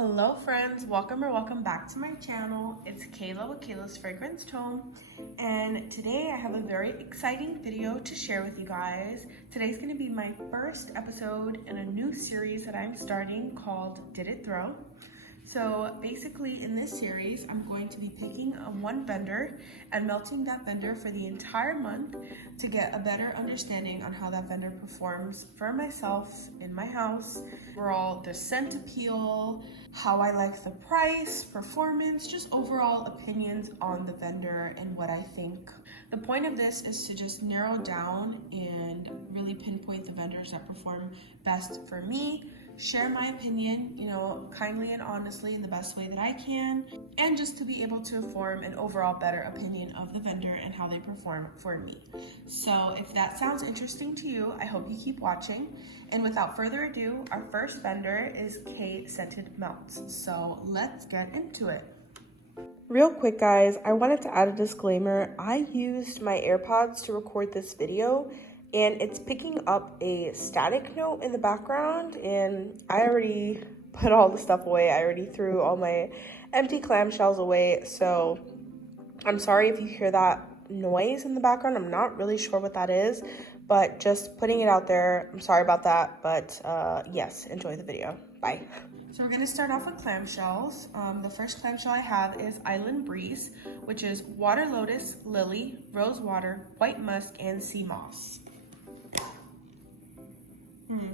Hello friends, welcome back to my channel. It's Kayla with Kayla's Fragrance Home, and today I have a very exciting video to share with you guys. Today's going to be my first episode in a new series that I'm starting called Did It Throw? So basically in this series, I'm going to be picking one vendor and melting that vendor for the entire month to get a better understanding on how that vendor performs for myself in my house. Overall, the scent appeal, how I like the price, performance, just overall opinions on the vendor and what I think. The point of this is to just narrow down and really pinpoint the vendors that perform best for me, share my opinion, kindly and honestly in the best way that I can, and just to be able to form an overall better opinion of the vendor and how they perform for me. So if that sounds interesting to you, I hope you keep watching. And without further ado, our first vendor is K Scented Melts. So let's get into it. Real quick guys, I wanted to add a disclaimer. I used my AirPods to record this video and it's picking up a static note in the background, and I already put all the stuff away. I already threw all my empty clam shells away, so I'm sorry if you hear that noise in the background. I'm not really sure what that is, but just putting it out there. I'm sorry about that, but yes, enjoy the video. Bye. So we're gonna start off with clamshells. The first clamshell I have is Island Breeze, which is water lotus, lily, rose water, white musk, and sea moss.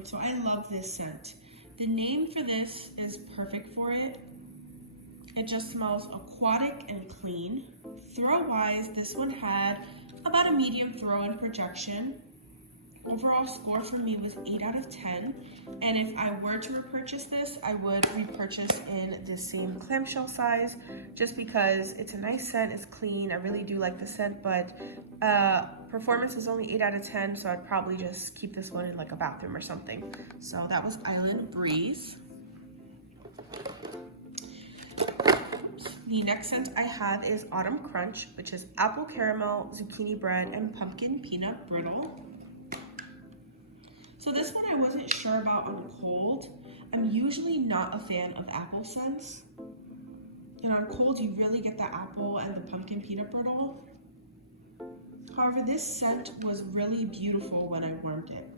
So I love this scent. The name for this is perfect for it. It just smells aquatic and clean. Throw-wise, this one had about a medium throw and projection. Overall score for me was 8 out of 10. And if I were to repurchase this, I would repurchase in the same clamshell size just because it's a nice scent, it's clean. I really do like the scent, but performance is only 8 out of 10, so I'd probably just keep this one in like a bathroom or something. So that was Island Breeze. The next scent I have is Autumn Crunch, which is apple caramel, zucchini bread, and pumpkin peanut brittle. So this one I wasn't sure about on cold. I'm usually not a fan of apple scents. And on cold, you really get the apple and the pumpkin peanut brittle. However, this scent was really beautiful when I warmed it.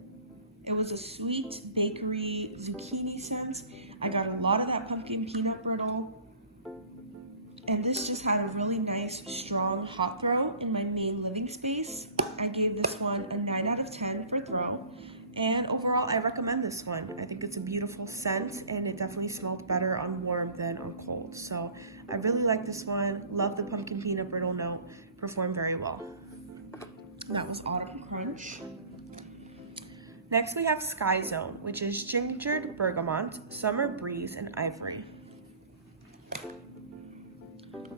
It was a sweet bakery zucchini scent. I got a lot of that pumpkin peanut brittle. And this just had a really nice, strong hot throw in my main living space. I gave this one a 9 out of 10 for throw. And overall, I recommend this one. I think it's a beautiful scent, and it definitely smelled better on warm than on cold. So I really like this one. Love the pumpkin peanut brittle note. Performed very well. And that was Autumn Crunch. Next, we have Sky Zone, which is gingered bergamot, summer breeze, and ivory.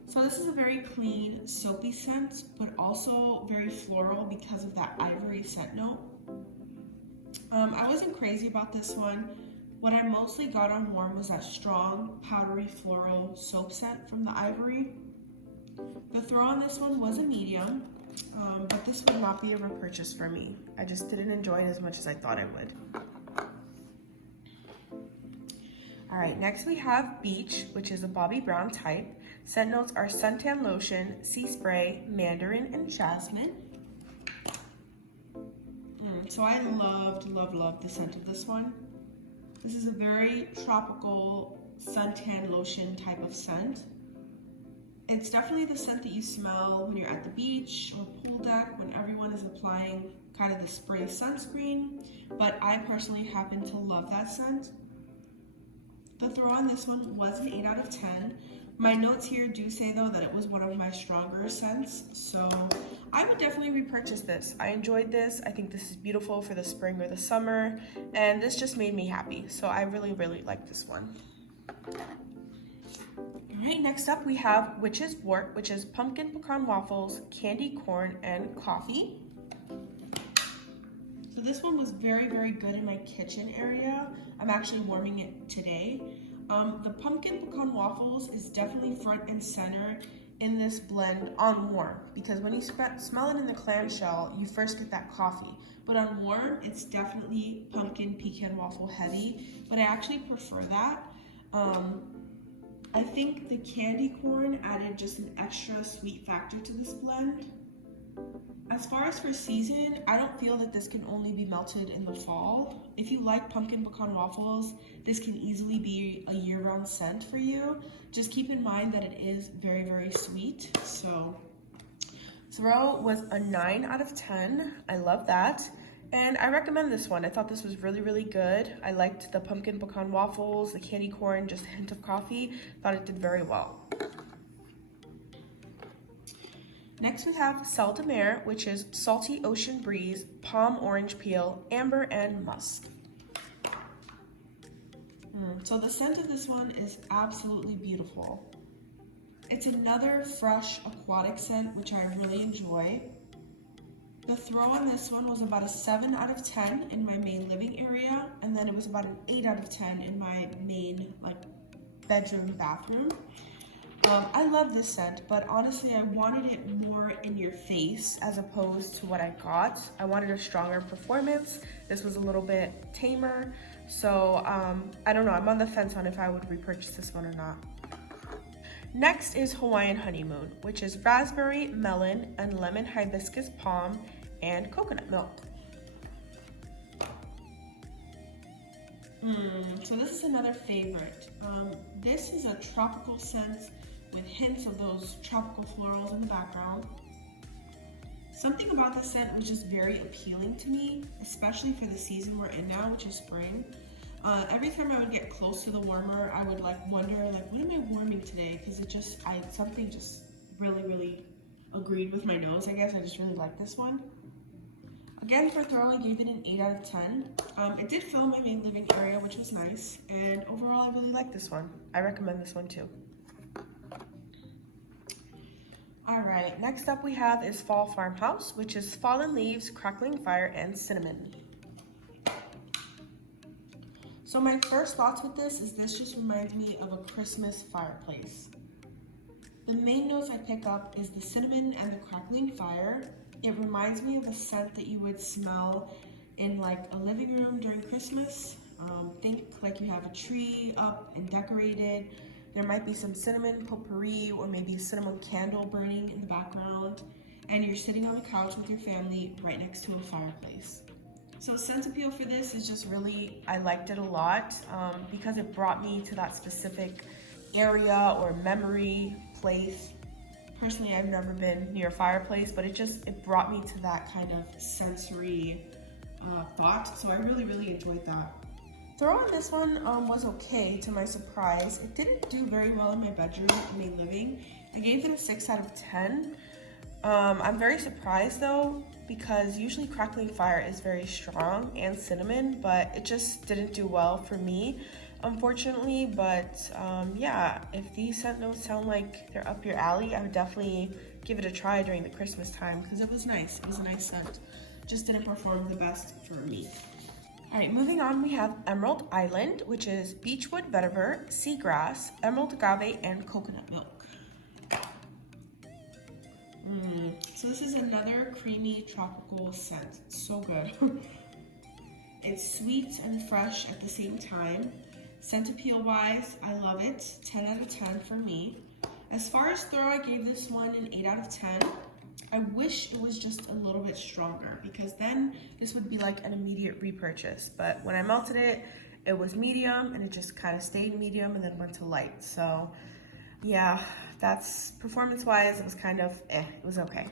So this is a very clean, soapy scent, but also very floral because of that ivory scent note. I wasn't crazy about this one. What I mostly got on warm was that strong, powdery, floral soap scent from the ivory. The throw on this one was a medium, but this would not be a repurchase for me. I just didn't enjoy it as much as I thought I would. All right, next we have Beach, which is a Bobbi Brown type. Scent notes are suntan lotion, sea spray, mandarin, and jasmine. So I loved the scent of this one. This is a very tropical suntan lotion type of scent. It's definitely the scent that you smell when you're at the beach or pool deck when everyone is applying kind of the spray sunscreen, but I personally happen to love that scent. The throw on this one was an 8 out of 10. My notes here do say though that it was one of my stronger scents, so I would definitely repurchase this. I enjoyed this. I think this is beautiful for the spring or the summer, and this just made me happy. So I really like this one. All right, next up we have Witch's Wort, which is pumpkin pecan waffles, candy corn, and coffee. So this one was very good in my kitchen area. I'm actually warming it today. The pumpkin pecan waffles is definitely front and center in this blend on warm, because when you smell it in the clamshell, you first get that coffee. But on warm, it's definitely pumpkin pecan waffle heavy, but I actually prefer that. I think the candy corn added just an extra sweet factor to this blend. As far as for season, I don't feel that this can only be melted in the fall. If you like pumpkin pecan waffles, this can easily be a year-round scent for you. Just keep in mind that it is very, very sweet. So throw was a 9 out of 10. I love that. And I recommend this one. I thought this was really, really good. I liked the pumpkin pecan waffles, the candy corn, just a hint of coffee. Thought it did very well. Next we have Sel de Mer, which is Salty Ocean Breeze, Palm Orange Peel, Amber, and Musk. So the scent of this one is absolutely beautiful. It's another fresh aquatic scent, which I really enjoy. The throw on this one was about a 7 out of 10 in my main living area, and then it was about an 8 out of 10 in my main bedroom, bathroom. I love this scent, but honestly, I wanted it more in your face as opposed to what I got. I wanted a stronger performance. This was a little bit tamer, so I don't know. I'm on the fence on if I would repurchase this one or not. Next is Hawaiian Honeymoon, which is raspberry, melon, and lemon hibiscus palm and coconut milk. So this is another favorite. This is a tropical scent with hints of those tropical florals in the background. Something about this scent was just very appealing to me, especially for the season we're in now, which is spring. Every time I would get close to the warmer, I would wonder what am I warming today? Because something just really, really agreed with my nose, I guess. I just really like this one. Again, for throw, I gave it an 8 out of 10. It did fill my main living area, which was nice. And overall, I really like this one. I recommend this one too. All right, next up we have is Fall Farmhouse, which is Fallen Leaves, Crackling Fire, and Cinnamon. So my first thoughts with this is this just reminds me of a Christmas fireplace. The main notes I pick up is the cinnamon and the crackling fire. It reminds me of a scent that you would smell in a living room during Christmas. Think you have a tree up and decorated. There might be some cinnamon potpourri or maybe a cinnamon candle burning in the background, and you're sitting on the couch with your family right next to a fireplace. So scent appeal for this is just really, I liked it a lot because it brought me to that specific area or memory, place. Personally, I've never been near a fireplace, but it brought me to that kind of sensory thought. So I really, really enjoyed that. Throw on this one was okay to my surprise. It didn't do very well in my bedroom, in my living. I gave it a 6 out of 10. I'm very surprised though, because usually crackling fire is very strong and cinnamon, but it just didn't do well for me, unfortunately. But yeah, if these scent notes sound like they're up your alley, I would definitely give it a try during the Christmas time because it was nice. It was a nice scent. Just didn't perform the best for me. All right, moving on, we have Emerald Island, which is beechwood vetiver, seagrass, emerald agave, and coconut milk. So this is another creamy tropical scent. It's so good. It's sweet and fresh at the same time. Scent appeal wise, I love it. 10 out of 10 for me. As far as throw, I gave this one an 8 out of 10. I wish it was just a little bit stronger because then this would be like an immediate repurchase. But when I melted it, it was medium and it just kind of stayed medium and then went to light. So yeah, that's performance-wise, it was kind of it was okay.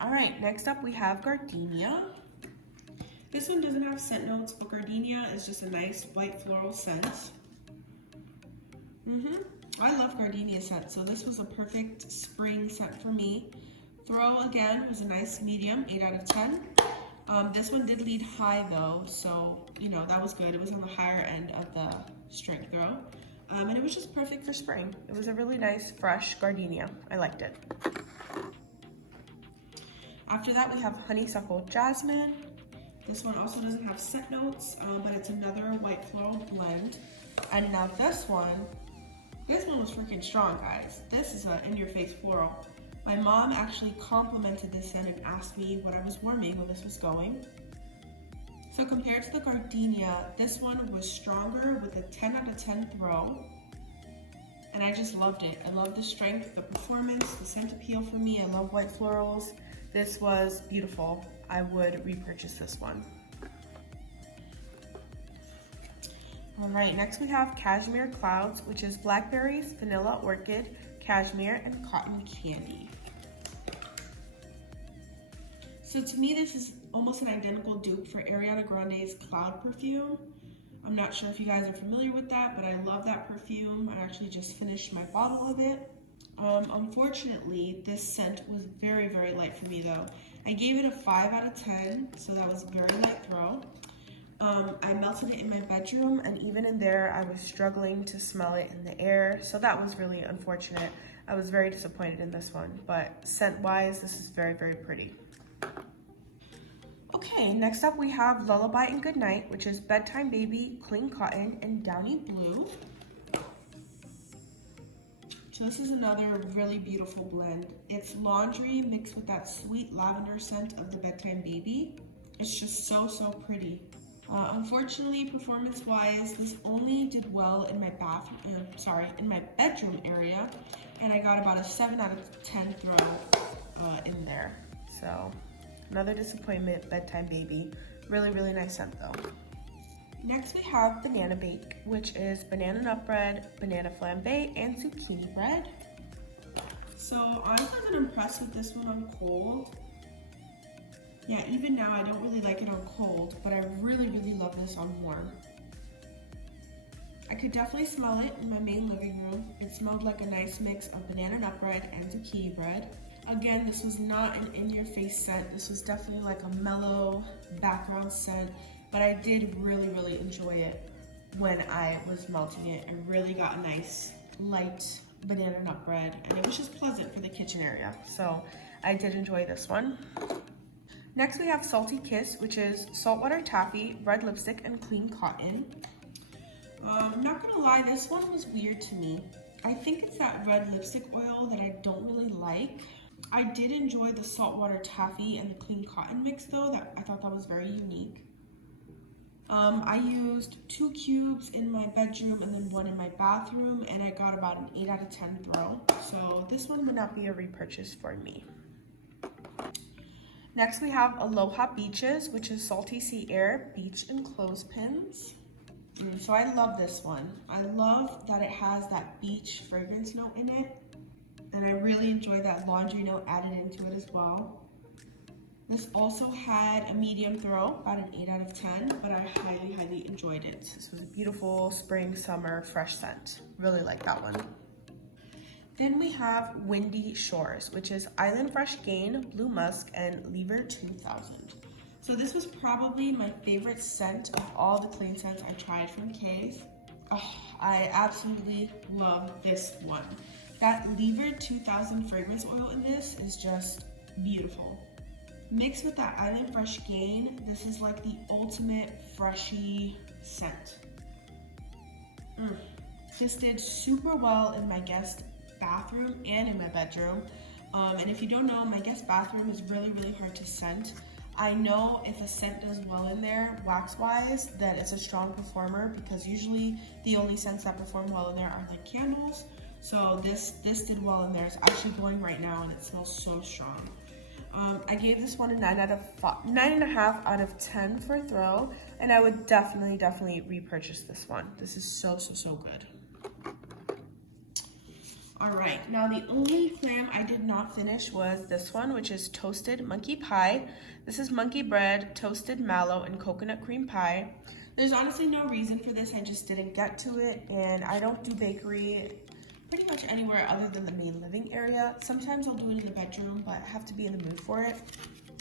All right, next up we have Gardenia. This one doesn't have scent notes, but Gardenia is just a nice white floral scent. I love gardenia scent, so this was a perfect spring scent for me. Throw again was a nice medium, 8 out of 10. This one did lead high though, so that was good. It was on the higher end of the strength throw. And it was just perfect for spring. It was a really nice, fresh gardenia. I liked it. After that, we have Honeysuckle Jasmine. This one also doesn't have scent notes, but it's another white floral blend. And now this one was freaking strong, guys. This is an in-your-face floral. My mom actually complimented this scent and asked me what I was warming when this was going. So compared to the gardenia, this one was stronger with a 10 out of 10 throw. and I just loved it. I love the strength, the performance, the scent appeal for me. I love white florals. This was beautiful. I would repurchase this one. All right, next we have Cashmere Clouds, which is blackberries, vanilla orchid, cashmere, and cotton candy. So to me, this is almost an identical dupe for Ariana Grande's Cloud perfume. I'm not sure if you guys are familiar with that, but I love that perfume. I actually just finished my bottle of it. Unfortunately, this scent was very, very light for me though. I gave it a 5 out of 10, so that was a very light throw. I melted it in my bedroom, and even in there, I was struggling to smell it in the air, so that was really unfortunate. I was very disappointed in this one, but scent-wise, this is very, very pretty. Okay, next up we have Lullaby and Goodnight, which is Bedtime Baby, Clean Cotton, and Downy Blue. So this is another really beautiful blend. It's laundry mixed with that sweet lavender scent of the Bedtime Baby. It's just so, so pretty. Unfortunately, performance-wise, this only did well in my in my bedroom area, and I got about a 7 out of 10 throw in there. So another disappointment, Bedtime Baby. Really, really nice scent though. Next we have Banana Bake, which is banana nut bread, banana flambe, and zucchini bread. So I wasn't impressed with this one on cold. Yeah, even now I don't really like it on cold, but I really, really love this on warm. I could definitely smell it in my main living room. It smelled like a nice mix of banana nut bread and zucchini bread. Again, this was not an in-your-face scent. This was definitely like a mellow background scent, but I did really, really enjoy it when I was melting it. I really got a nice light banana nut bread, and it was just pleasant for the kitchen area. So I did enjoy this one. Next we have Salty Kiss, which is saltwater taffy, red lipstick, and clean cotton. I'm not gonna lie, this one was weird to me. I think it's that red lipstick oil that I don't really like. I did enjoy the saltwater taffy and the clean cotton mix though. I thought that was very unique. I used 2 cubes in my bedroom and then 1 in my bathroom, and I got about an 8 out of 10 throw. So this one would not be a repurchase for me. Next we have Aloha Beaches, which is Salty Sea Air, Beach, and Clothespins. So I love this one. I love that it has that beach fragrance note in it, and I really enjoy that laundry note added into it as well. This also had a medium throw, about an 8 out of 10, but I highly, highly enjoyed it. This was a beautiful spring, summer, fresh scent. Really like that one. Then we have Windy Shores, which is Island Fresh Gain, Blue Musk, and Lever 2000. So this was probably my favorite scent of all the clean scents I tried from Kay's. Oh, I absolutely love this one. That Lever 2000 fragrance oil in this is just beautiful. Mixed with that Island Fresh Gain, this is like the ultimate freshy scent. This did super well in my guest bathroom and in my bedroom. And if you don't know, my guest bathroom is really, really hard to scent. I know if a scent does well in there, wax-wise, that it's a strong performer, because usually the only scents that perform well in there are like candles. So this did well in there. It's actually going right now and it smells so strong. I gave this one a 9.5 out of 10 for a throw, and I would definitely repurchase this one. This is so good. All right, now the only clam I did not finish was this one, which is Toasted Monkey Pie. This is monkey bread, toasted mallow, and coconut cream pie. There's honestly no reason for this, I just didn't get to it, and I don't do bakery pretty much anywhere other than the main living area. Sometimes I'll do it in the bedroom, but I have to be in the mood for it.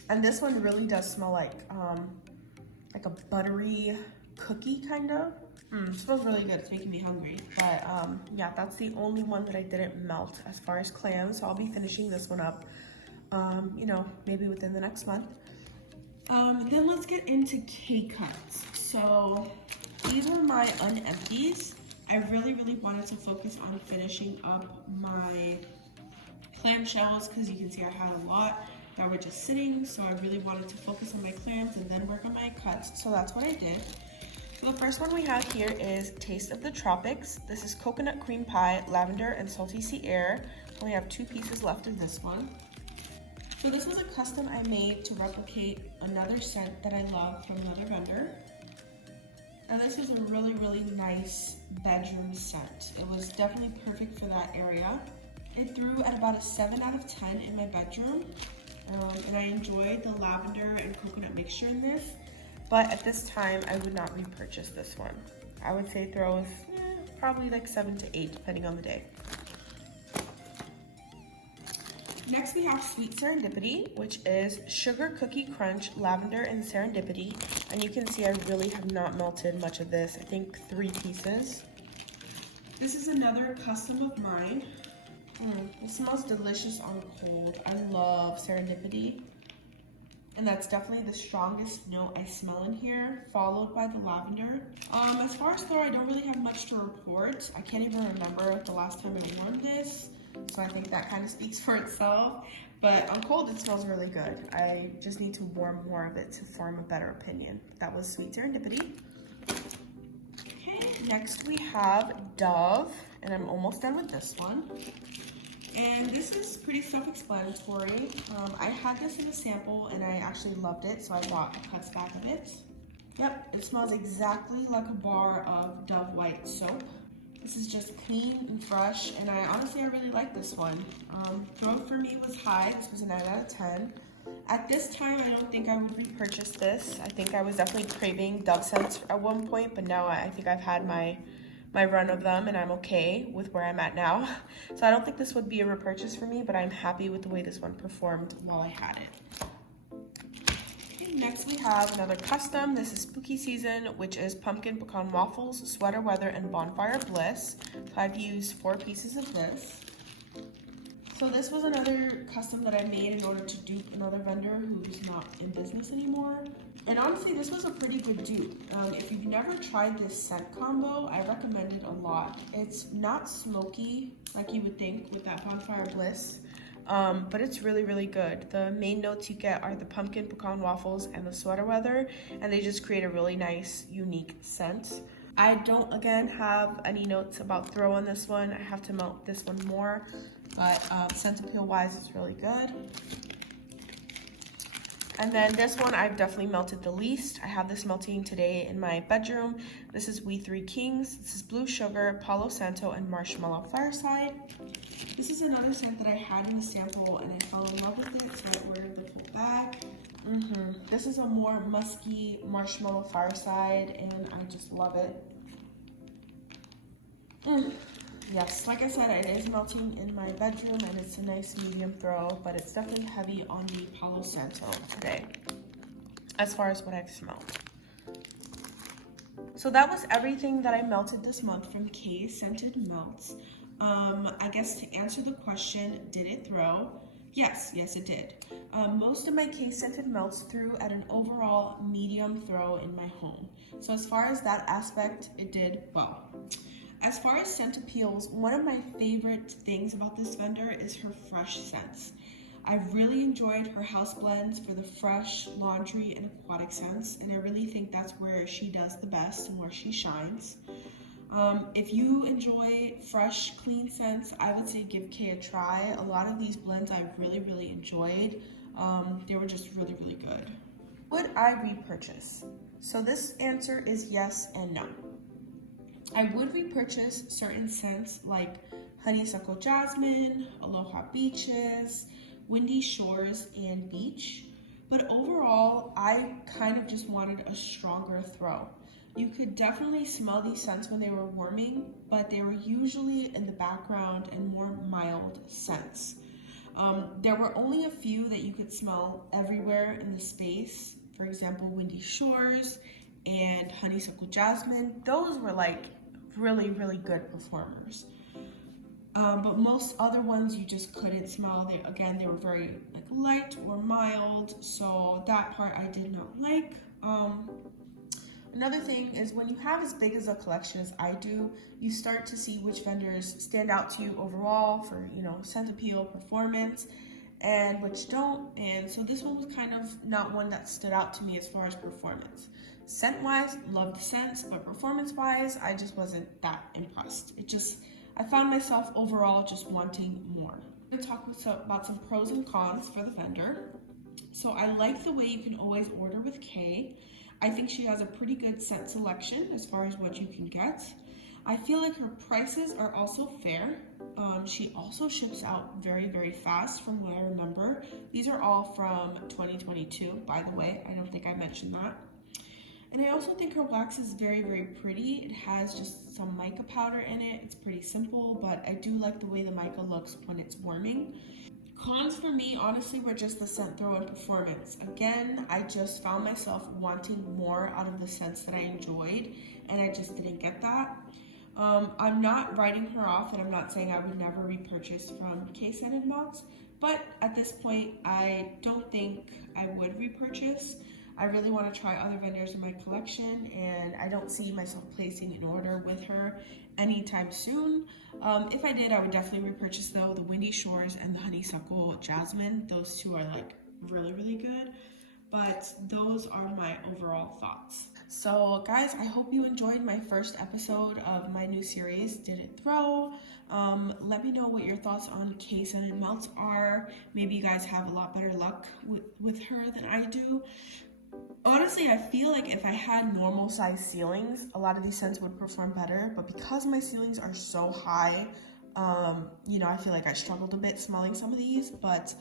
And this one really does smell like a buttery cookie kind of. It smells really good. It's making me hungry. But yeah, that's the only one that I didn't melt as far as clams. So I'll be finishing this one up, you know, maybe within the next month. Then let's get into K-cuts. So these are my unempties. I really wanted to focus on finishing up my clam shells because you can see I had a lot that were just sitting. So I really wanted to focus on my clams and then work on my cuts. So that's what I did. So the first one we have here is Taste of the Tropics. This is coconut cream pie, lavender, and salty sea air. We have 2 pieces left of this one. So this was a custom I made to replicate another scent that I love from another vendor. And this was a really, really nice bedroom scent. It was definitely perfect for that area. It threw at about a 7 out of 10 in my bedroom. And I enjoyed the lavender and coconut mixture in this. But at this time, I would not repurchase this one. I would say throws probably like 7 to 8, depending on the day. Next we have Sweet Serendipity, which is Sugar Cookie Crunch, Lavender, and Serendipity. And you can see I really have not melted much of this. I think 3 pieces. This is another custom of mine. It smells delicious on cold. I love Serendipity. And that's definitely the strongest note I smell in here, followed by the lavender. As far as throw, I don't really have much to report. I can't even remember the last time I worn this. So I think that kind of speaks for itself. But on cold, it smells really good. I just need to warm more of it to form a better opinion. That was Sweet Serendipity. Okay, next we have Dove, and I'm almost done with this one. And this is pretty self-explanatory. I had this in a sample and I actually loved it, so I bought a cuts back of it. Yep, it smells exactly like a bar of Dove white soap. This is just clean and fresh, and I really like this one. Throw for me was high. This was a 9 out of 10. At this time, I don't think I would repurchase this. I think I was definitely craving Dove scents at one point, but now I think I've had my run of them and I'm okay with where I'm at now. So I don't think this would be a repurchase for me, but I'm happy with the way this one performed while I had it. Okay, next we have another custom. This is Spooky Season, which is Pumpkin Pecan Waffles, Sweater Weather, and Bonfire Bliss. So I've used 4 pieces of this. So this was another custom that I made in order to dupe another vendor who's not in business anymore. And honestly, this was a pretty good dupe. If you've never tried this scent combo, I recommend it a lot. It's not smoky like you would think with that Bonfire Bliss, but it's really, really good. The main notes you get are the pumpkin pecan waffles and the sweater weather, and they just create a really nice, unique scent. I don't, again, have any notes about throw on this one. I have to melt this one more, but scent appeal wise, it's really good. And then this one, I've definitely melted the least. I have this melting today in my bedroom. This is We Three Kings. This is Blue Sugar, Palo Santo, and Marshmallow Fireside. This is another scent that I had in a sample and I fell in love with it, so I ordered the full bag. This is a more musky Marshmallow Fireside, and I just love it. Yes, like I said, it is melting in my bedroom and it's a nice medium throw, but it's definitely heavy on the Palo Santo today, as far as what I've smelled. So that was everything that I melted this month from K Scented Melts. I guess to answer the question, did it throw? Yes, it did. Most of my K Scented Melts threw at an overall medium throw in my home. So as far as that aspect, it did well. As far as scent appeals, one of my favorite things about this vendor is her fresh scents. I've really enjoyed her house blends for the fresh, laundry, and aquatic scents, and I really think that's where she does the best and where she shines. If you enjoy fresh, clean scents, I would say give Kay a try. A lot of these blends I've really enjoyed. They were just really good. Would I repurchase? So this answer is yes and no. I would repurchase certain scents like Honeysuckle Jasmine, Aloha Beaches, Windy Shores, and Beach. But overall, I kind of just wanted a stronger throw. You could definitely smell these scents when they were warming, but they were usually in the background and more mild scents. There were only a few that you could smell everywhere in the space. For example, Windy Shores and Honeysuckle Jasmine. Those were like really good performers. But most other ones you just couldn't smell. They were very like light or mild, so that part I did not like. Another thing is when you have as big as a collection as I do, you start to see which vendors stand out to you overall for, scent appeal, performance, and which don't. And so this one was kind of not one that stood out to me as far as performance. Scent-wise, loved the scents, but performance-wise, I just wasn't that impressed. I found myself overall just wanting more. I'm going to talk about some pros and cons for the vendor. So I like the way you can always order with Kay. I think she has a pretty good scent selection as far as what you can get. I feel like her prices are also fair. She also ships out very, very fast from what I remember. These are all from 2022, by the way. I don't think I mentioned that. And I also think her wax is very, very pretty. It has just some mica powder in it. It's pretty simple, but I do like the way the mica looks when it's warming. Cons for me, honestly, were just the scent throw and performance. Again, I just found myself wanting more out of the scents that I enjoyed, and I just didn't get that. I'm not writing her off, and I'm not saying I would never repurchase from Kay Scented Melts, but at this point, I don't think I would repurchase. I really want to try other vendors in my collection, and I don't see myself placing an order with her anytime soon. If I did, I would definitely repurchase though the Windy Shores and the Honeysuckle Jasmine. Those two are like really, really good, but those are my overall thoughts. So guys, I hope you enjoyed my first episode of my new series, Did It Throw? Let me know what your thoughts on Kay Scented Melts are. Maybe you guys have a lot better luck with her than I do. Honestly, I feel like if I had normal size ceilings, a lot of these scents would perform better, but because my ceilings are so high, I feel like I struggled a bit smelling some of these. But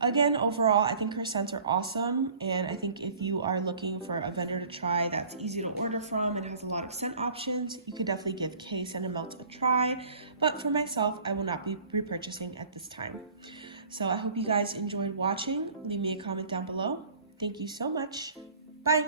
again, overall, I think her scents are awesome, and I think if you are looking for a vendor to try that's easy to order from and has a lot of scent options, you could definitely give Kay Scented Melts a try. But for myself, I will not be repurchasing at this time. So I hope you guys enjoyed watching. Leave me a comment down below. Thank you so much. Bye.